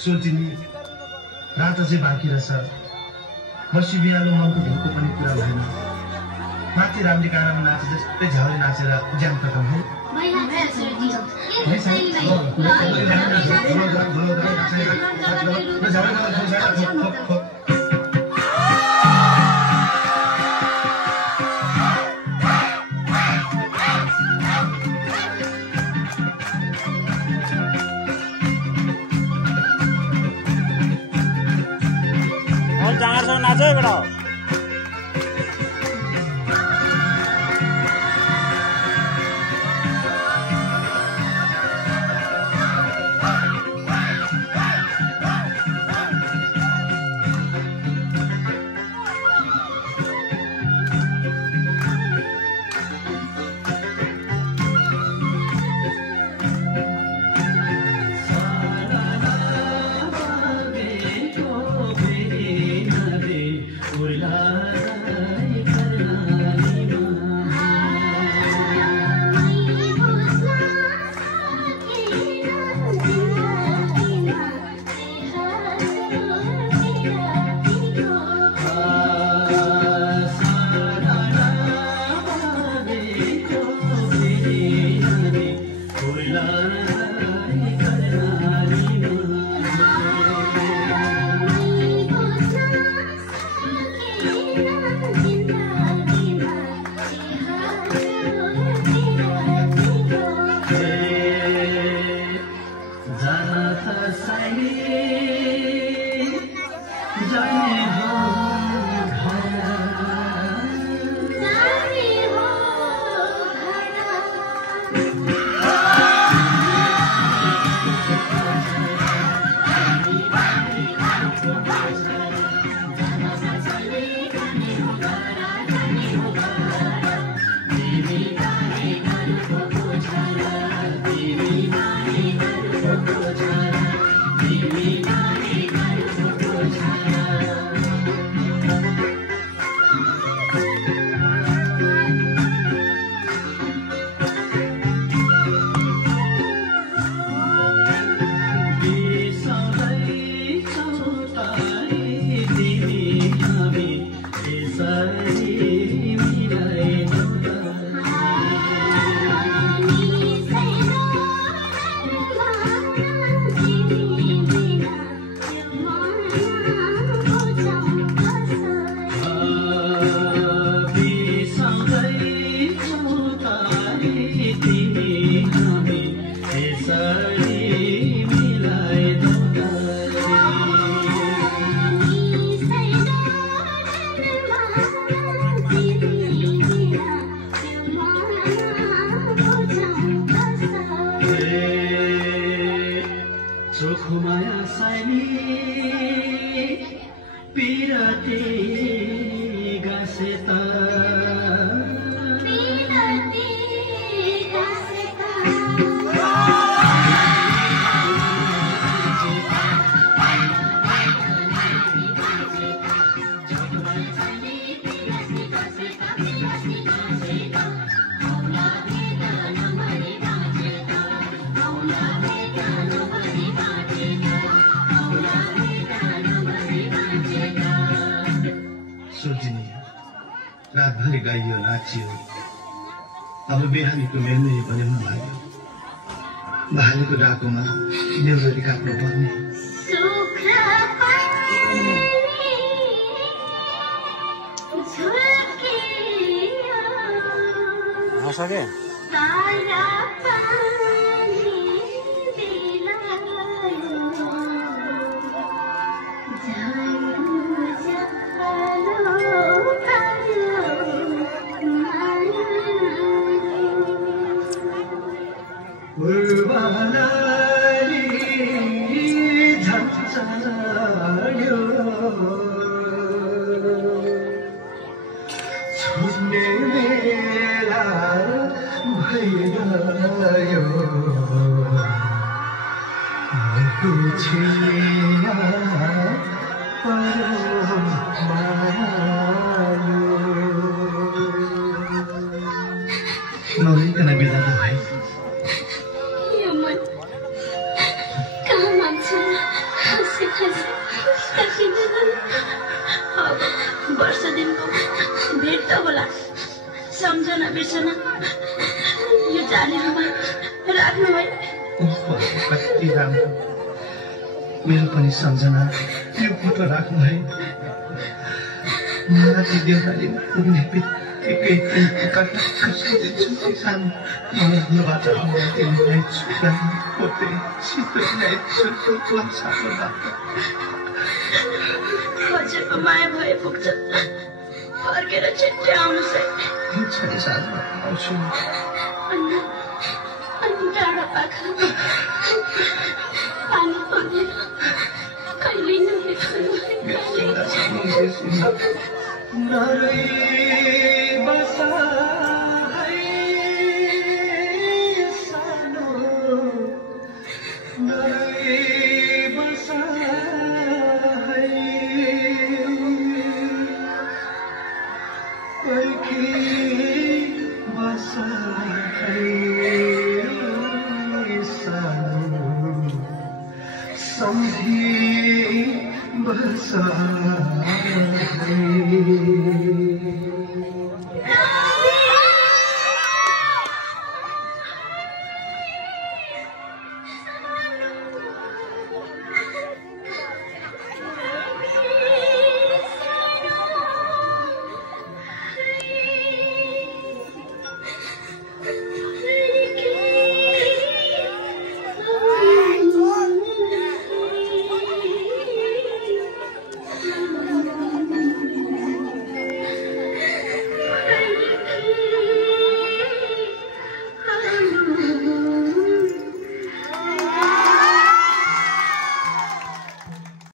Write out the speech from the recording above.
सोचिनी रात चाहिँ बाँकी रहेछ बसी बिहालो मनको ढुङ्को पनि पुरा भएन माथि रामले काँडामा नाचे जस्तै झ्याउले नाचेर ज्यान खतम है नाचो बेटा Oi रातभरि गाइयो नाचियो। अब बिहानीको मेल्ने बन्याउन लाग्यो। भालेको डाकोमा नेउरी काट्नु पर्ने। नसके नरिकन बिदा भाइ वर्ष दिनको भेट त होला, सम्झना बिर्सना यो जानेरमा राख्नु है। कति राम्रो, मेरो पनि सम्झना यो फोटो राख्नु है। माथि देउराली पुग्ने बित्तिकै सानोबाट तिमीलाई छुट्याउनु खोज्दै शीतललाई छुट्टो लाग्छ। हजुरको माया भए पुग्छ, फर्केर छिट्टै आउनुहोस् है। हुन्छ नि सानो, आउँछु। अनि डाँडा पाखा पानी पर्दैन, कहिले नबिर्सनु है। Basa